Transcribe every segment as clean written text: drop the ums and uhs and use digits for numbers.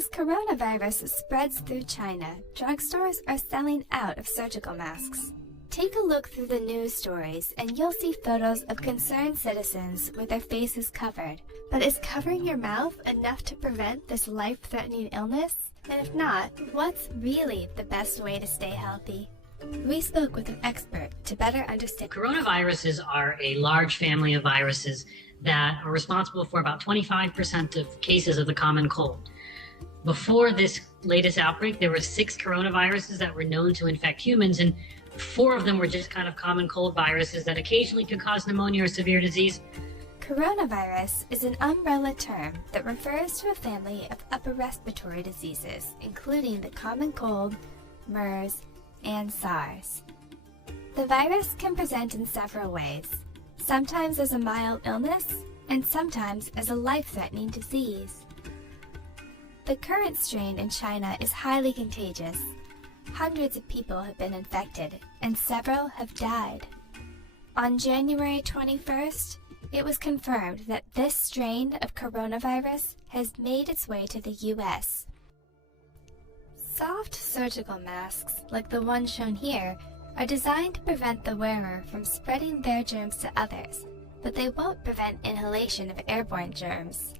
As coronavirus spreads through China, drugstores are selling out of surgical masks. Take a look through the news stories and you'll see photos of concerned citizens with their faces covered. But is covering your mouth enough to prevent this life-threatening illness? And if not, what's really the best way to stay healthy? We spoke with an expert to better understand. Coronaviruses are a large family of viruses that are responsible for about 25% of cases of the common cold. Before this latest outbreak, there were 6 coronaviruses that were known to infect humans, and 4 of them were just kind of common cold viruses that occasionally could cause pneumonia or severe disease. Coronavirus is an umbrella term that refers to a family of upper respiratory diseases, including the common cold, MERS, and SARS. The virus can present in several ways, sometimes as a mild illness and sometimes as a life-threatening disease. The current strain in China is highly contagious. Hundreds of people have been infected and several have died. On January 21st, it was confirmed that this strain of coronavirus has made its way to the US. Soft surgical masks, like the one shown here, are designed to prevent the wearer from spreading their germs to others, but they won't prevent inhalation of airborne germs.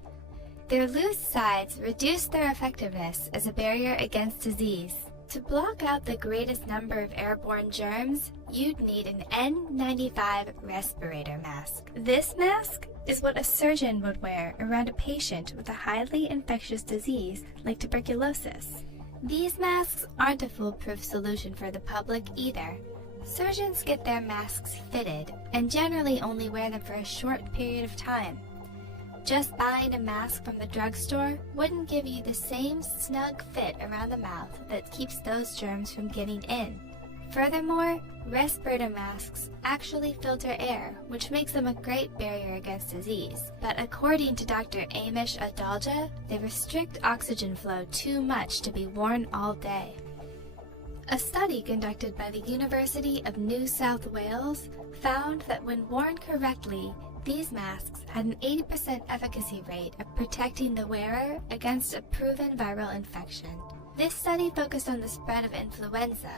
Their loose sides reduce their effectiveness as a barrier against disease. To block out the greatest number of airborne germs, you'd need an N95 respirator mask. This mask is what a surgeon would wear around a patient with a highly infectious disease like tuberculosis. These masks aren't a foolproof solution for the public either. Surgeons get their masks fitted and generally only wear them for a short period of time. Just buying a mask from the drugstore wouldn't give you the same snug fit around the mouth that keeps those germs from getting in. Furthermore, respirator masks actually filter air, which makes them a great barrier against disease. But according to Dr. Amish Adalja, they restrict oxygen flow too much to be worn all day. A study conducted by the University of New South Wales found that when worn correctly, these masks had an 80% efficacy rate of protecting the wearer against a proven viral infection. This study focused on the spread of influenza,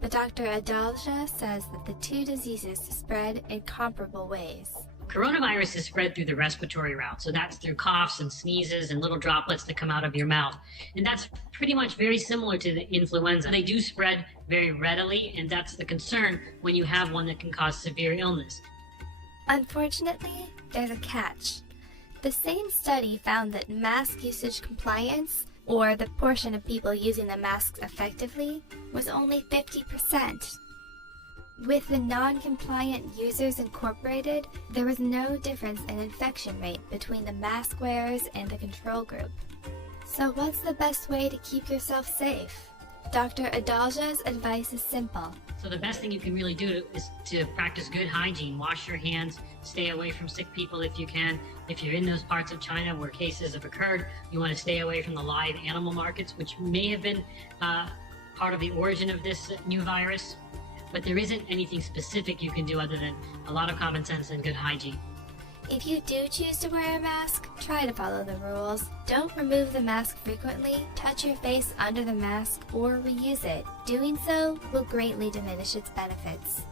but Dr. Adalja says that the two diseases spread in comparable ways. Coronavirus is spread through the respiratory route, so that's through coughs and sneezes and little droplets that come out of your mouth. And that's pretty much very similar to the influenza. They do spread very readily, and that's the concern when you have one that can cause severe illness. Unfortunately, there's a catch. The same study found that mask usage compliance, or the portion of people using the masks effectively, was only 50%. With the non-compliant users incorporated, there was no difference in infection rate between the mask wearers and the control group. So what's the best way to keep yourself safe? Dr. Adalja's advice is simple. So the best thing you can really do is to practice good hygiene. Wash your hands, stay away from sick people if you can. If you're in those parts of China where cases have occurred, you want to stay away from the live animal markets, which may have been part of the origin of this new virus. But there isn't anything specific you can do other than a lot of common sense and good hygiene. If you do choose to wear a mask, try to follow the rules. Don't remove the mask frequently, touch your face under the mask, or reuse it. Doing so will greatly diminish its benefits.